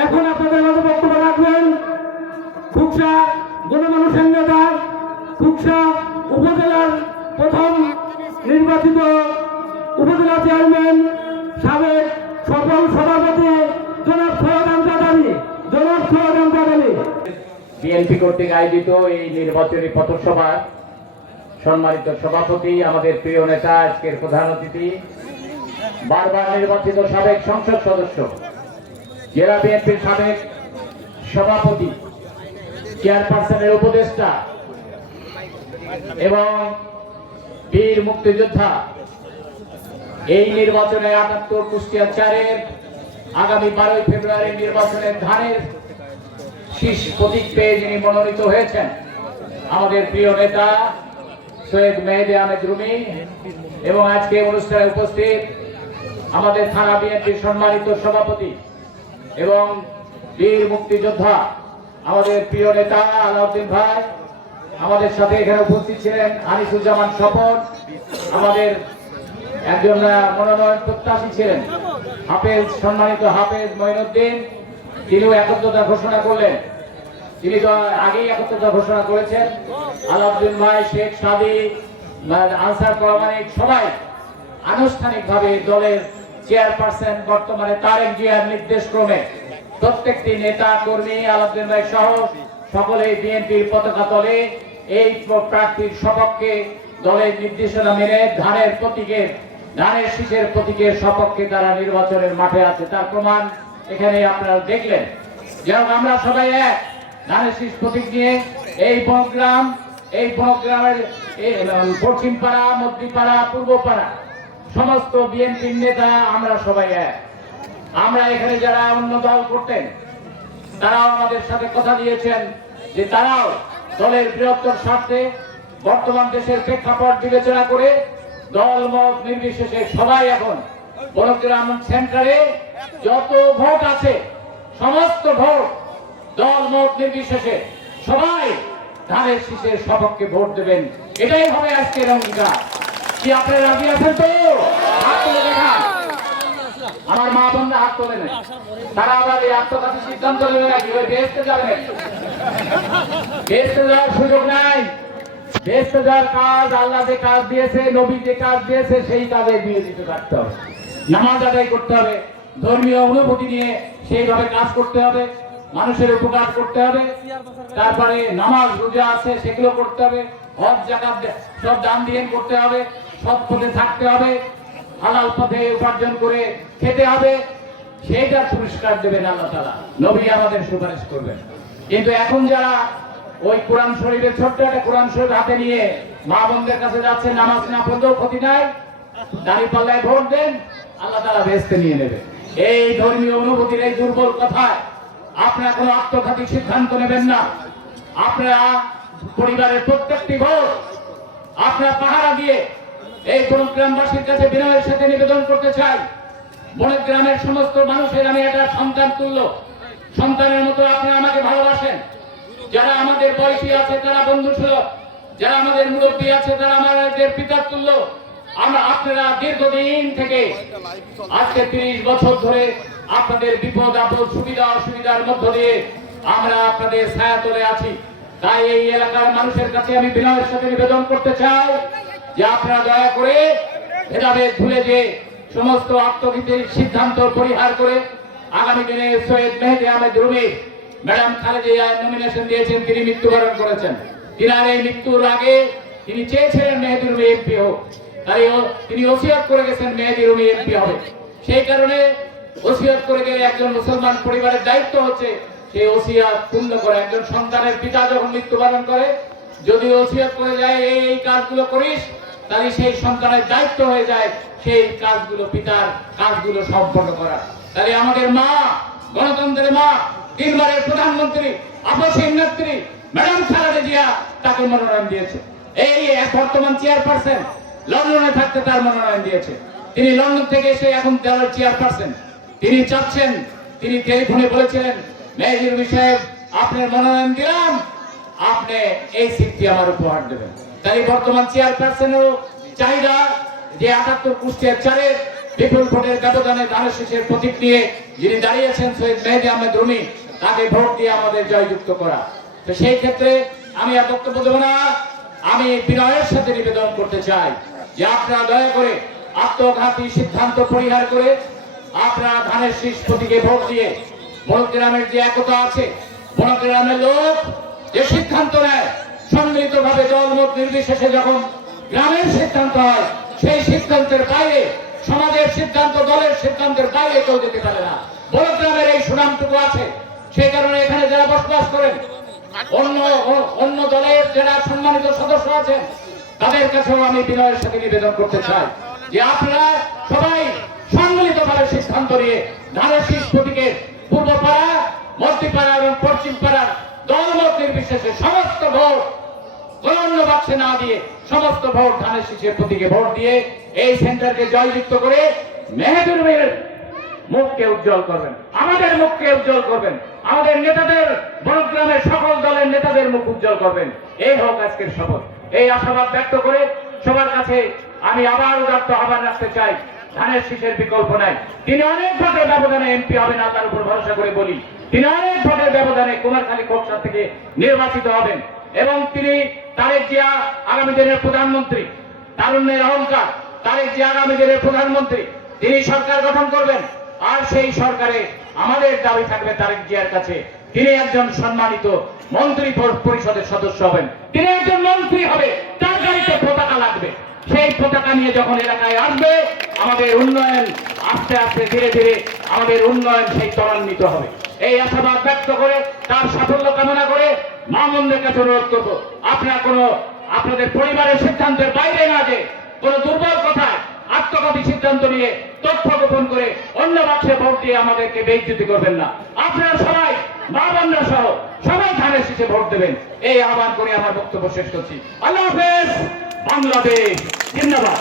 এখন আপনাদের মাঝে বক্তব্য রাখবেন খুকসা গণমানুষের নেতা, খুকসা উপজেলার প্রথম নির্বাচিত উপজেলা চেয়ারম্যান, সাবেক সফল সভাপতি জনাব সৈয়দ আমজাদ আলী। বিএনপি কর্তৃক আয়োজিত এই নির্বাচনী পথসভা সম্মানিত সভাপতি, আমাদের প্রিয় নেতা, আজকের প্রধান অতিথি, বারবার নির্বাচিত সাবেক সংসদ সদস্য, জেলা বিএনপির সাবেক সভাপতি, চেয়ারপারসনের উপদেষ্টা এবং বীর মুক্তিযোদ্ধা, এই নির্বাচনে ৭৮ কুষ্টিয়া ৪-এর আগামী 12 ফেব্রুয়ারি নির্বাচনের ধানের শীষ প্রতীক পেয়ে যিনি মনোনীত হয়েছেন, আমাদের প্রিয় নেতা সৈয়দ মেহেদী আহমেদ রুমি, এবং আজকে অনুষ্ঠানে উপস্থিত আমাদের থানা বিএনপির সম্মানিত সভাপতি এবং বীর মুক্তিযোদ্ধা আমাদের প্রিয় নেতা আলাউদ্দিন ভাই, আমাদের সাথে এখানে উপস্থিত ছিলেন আনিসুজ্জামান স্বপন, আমাদের একজন মনোনয়ন প্রত্যাশী ছিলেন হাফেজ, সম্মানিত হাফেজ মঈনুদ্দিন, তিনিও একত্রতা ঘোষণা করলেন। তিনি তো আগেই একত্রতা ঘোষণা করেছেন। আলাউদ্দিন ভাই, শেখ সাদি, আনসার প্রামাণিক সবাই আনুষ্ঠানিকভাবে দলের চেয়ারপারসন বর্তমানে তারেক জিয়ার নির্দেশ ক্রমে প্রত্যেকটি নেতা কর্মী আলাউদ্দিন ভাই সহ সকলেই বিএনপির পতাকা তলে এই প্রার্থীর সপক্ষে দলের নির্দেশনা মেনে ধানের শীষের প্রতীকের সপক্ষে তারা নির্বাচনের মাঠে আছে। তার প্রমাণ এখানে আপনারা দেখলেন। যেমন আমরা সবাই এক ধানের শীষ প্রতীক নিয়ে এই বনগ্রামের পশ্চিমপাড়া, মধ্যপাড়া, পূর্বপাড়া সমস্ত বিএনপির নেতা আমরা সবাই এক। আমরা এখানে যারা অন্য দল করতেন তারাও আমাদের সাথে কথা দিয়েছেন যে তারাও দলের বৃহত্তর স্বার্থে বর্তমান দেশের প্রেক্ষাপট বিবেচনা করে দল মত নির্বিশেষে সবাই এখন বনগ্রাম সেন্টারে যত ভোট আছে সমস্ত ভোট দল মত নির্বিশেষে সবাই ধানের শীষের সপক্ষে ভোট দেবেন। এটাই হবে আজকের অঙ্গীকার। কি আপনারা রাজি আছেন তো? হাত তুলে দেখান। আমার মা বোনরা হাত তোলে না, তারা আবার এই আত্মঘাতী সিদ্ধান্ত নেবে নাকি ওই বেহেশতে যাবে নাকি? বেহেশতে যাওয়ার সুযোগ নাই। বেহেশতে যাওয়ার কাজ আল্লাহ যে কাজ দিয়েছে, নবী যে কাজ দিয়েছে সেই কাজে নিয়োজিত থাকতে হবে, নামাজ আদায় করতে হবে, ধর্মীয় অনুভূতি নিয়ে সেইভাবে কাজ করতে হবে, মানুষের উপকার করতে হবে, তারপরে নামাজ রোজা আছে সেগুলো করতে হবে, হজ যাকাত সব দান দিয়ে করতে হবে, সৎ পথে থাকতে হবে, হালাল পথে উপার্জন করে খেতে হবে, সেইটা পুরস্কার দেবেন আল্লাহ তাআলা, নবী আমাদের সুপারিশ করবেন। কিন্তু এখন যারা ওই কোরআন শরীফের ছোট্ট একটা কোরআন শরীফ হাতে নিয়ে মা বোনদের কাছে যাচ্ছে, নামাজ না পড়লেও ক্ষতি নাই, দাঁড়িপাল্লায় ভোট দেন, আল্লাহ তাআলা বেহেশতে নিয়ে নেবে। এই ধর্মীয় অনুভূতির এই দুর্বল কথায় আপনারা কোনো আত্মঘাতী সিদ্ধান্ত নেবেন না। আপনারা পরিবারের প্রত্যেকটি ভোট আপনারা পাহারা দিয়ে এই বনগ্রামবাসীর কাছে বিনয়ের সাথে নিবেদন করতে চাই, বনগ্রামের সমস্ত মানুষের আমি একটা সন্তান তুল্য, সন্তানের মতো আপনারা আমাকে ভালোবাসেন। যারা আমাদের বয়সী আছে তারা বন্ধুসুলভ, যারা আমাদের মুরব্বী আছে তারা আমাদের পিতার তুল্য। আমরা আপনারা দীর্ঘদিন থেকে আজকে 30 বছর ধরে আপনাদের বিপদ আপদ সুবিধা অসুবিধার মধ্য দিয়ে আমরা আপনাদের ছায়াতলে আছি। তাই এই এলাকার মানুষের কাছে আমি বিনয়ের সাথে নিবেদন করতে চাই যে আপনারা দয়া করে ভেদাভেদ ভুলে যে সমস্ত আত্মঘাতীর সিদ্ধান্ত পরিহার করে আগামী দিনে সৈয়দ মেহেদী আহমেদ রুমি ম্যাডাম খালেদা নমিনেশন দিয়েছেন, তিনি মৃত্যুবরণ করেছেন। তিনার এই মৃত্যুর আগে তিনি চেয়েছিলেন মেহেদী রুমি এমপি হোক, তাই তিনি ওসিয়ত করে গেছেন মেহেদী রুমি এমপি হবে। সেই কারণে ওসিয়ত করে গেলে একজন মুসলমান পরিবারের দায়িত্ব হচ্ছে সেই ওসিয়ত পূর্ণ করা। একজন সন্তানের পিতা যখন মৃত্যুবরণ করে যদি ওসিয়ত করে যায় এই কাজগুলো করিস, তাহলে সেই সন্তানের দায়িত্ব হয়ে যায় সেই কাজগুলো, পিতার কাজগুলো সম্পন্ন করা। তাহলে আমাদের মা, গণতন্ত্রের মা, 3 বারের প্রধানমন্ত্রী, আপসহীন নেত্রী ম্যাডাম খালেদা জিয়া তাকে মনোনয়ন দিয়েছে। এই বর্তমান চেয়ারপারসন লন্ডনে থাকতে তার মনোনয়ন দিয়েছে। তিনি লন্ডন থেকে এসে এখন দলের চেয়ারপারসন। তিনি চাচ্ছেন, তিনি টেলিফোনে বলেছিলেন, মেহেদী রুমি সাহেব আপনার মনোনয়ন দিলাম, আপনি এই সিটটি আমার উপহার দেবেন। তাই বর্তমান চেয়ারপারসনও চাহিদা যে ৭৮ কুষ্টিয়া ৪-এর বিপুল ভোটের ব্যবধানে ধানের শীষের প্রতীক নিয়ে যিনি দাঁড়িয়েছেন সৈয়দ মেহেদী আহমেদ রুমি, তাকে ভোট দিয়ে আমাদের জয়যুক্ত করা। তো সেই ক্ষেত্রে আমি আর বক্তব্য দেব না, আমি বিনয়ের সাথে নিবেদন করতে চাই যে আপনারা দয়া করে আত্মঘাতী সিদ্ধান্ত পরিহার করে আপনারা ধানের শীষ প্রতীকে ভোট দিয়ে বনগ্রামের যে একতা আছে, বনগ্রামের লোক যে সিদ্ধান্ত নেয় সম্মিলিতভাবে দলমত নির্বিশেষে, যখন গ্রামের সিদ্ধান্ত হয় সেই সিদ্ধান্তের বাইরে, সমাজের সিদ্ধান্ত দলের সিদ্ধান্তের বাইরে কেউ যেতে পারে না। বনগ্রামের এই সুনামটুকু আছে, সেই কারণে এখানে যারা বসবাস করেন, অন্য দলের যারা সম্মানিত সদস্য আছেন, তাদের কাছেও আমি বিনয়ের সাথে নিবেদন করতে চাই যে আপনারা সবাই সম্মিলিতভাবে সিদ্ধান্ত নিয়ে ধানের শীষ প্রতীকে পূর্বপাড়া, মধ্যপাড়া এবং পশ্চিম পাড়ার দলমত নির্বিশেষে সমস্ত ভোট অন্য বাক্সে না দিয়ে সমস্ত ভোট ধানের শীষের প্রতীকে ভোট দিয়ে এই সেন্টারকে জয়যুক্ত করে মেহেদী রুমির মুখকে উজ্জ্বল করবেন, আমাদের মুখকে উজ্জ্বল করবেন, আমাদের নেতাদের, বনগ্রামের সকল দলের নেতাদের মুখ উজ্জ্বল করবেন। এই হোক আজকের শপথ। এই আশাবাদ ব্যক্ত করে সবার কাছে আমি আবার উদাত্ত আহ্বান রাখতে চাই, ধানের শীষের বিকল্প নাই। তিনি অনেক ভোটের ব্যবধানে এমপি হবেন, আল্লাহর উপর ভরসা করে বলি। তিনি অনেক ভোটের ব্যবধানে কুমারখালী খোকসা থেকে নির্বাচিত হবেন এবং তিনি তারেক জিয়া আগামী দিনের প্রধানমন্ত্রী, তারুণ্যের অহংকার তারেক জিয়া আগামী দিনের প্রধানমন্ত্রী, তিনি সরকার গঠন করবেন। আর সেই সরকারে আমাদের দাবি থাকবে তারেক জিয়ার কাছে তিনি একজন সম্মানিত মন্ত্রী পরিষদের সদস্য হবেন, তিনি একজন মন্ত্রী হবে, তার গাড়িতে পতাকা লাগবে। সেই পতাকা নিয়ে যখন এলাকায় আসবে, আমাদের উন্নয়ন আস্তে আস্তে ধীরে ধীরে আমাদের উন্নয়ন সেই ত্বরান্বিত হবে। এই আশাবাদ ব্যক্ত করে তার সাফল্য কামনা করে মামুনদের কাছে অনুরোধ করব, আপনারা আপনাদের পরিবারের সিদ্ধান্তের বাইরে না যে কোনো দুর্বল কথায় আত্মঘাতী সিদ্ধান্ত নিয়ে তথ্য গোপন করে অন্য বাক্সে ভোট দিয়ে আমাদেরকে বেইজ্জতি করবেন না। আপনারা সবাই, মা বোনরা সহ সবাই ধানের শীষে ভোট দেবেন, এই আহ্বান করে আমার বক্তব্য শেষ করছি। আল্লাহ হাফেজ। বাংলাদেশ জিন্দাবাদ।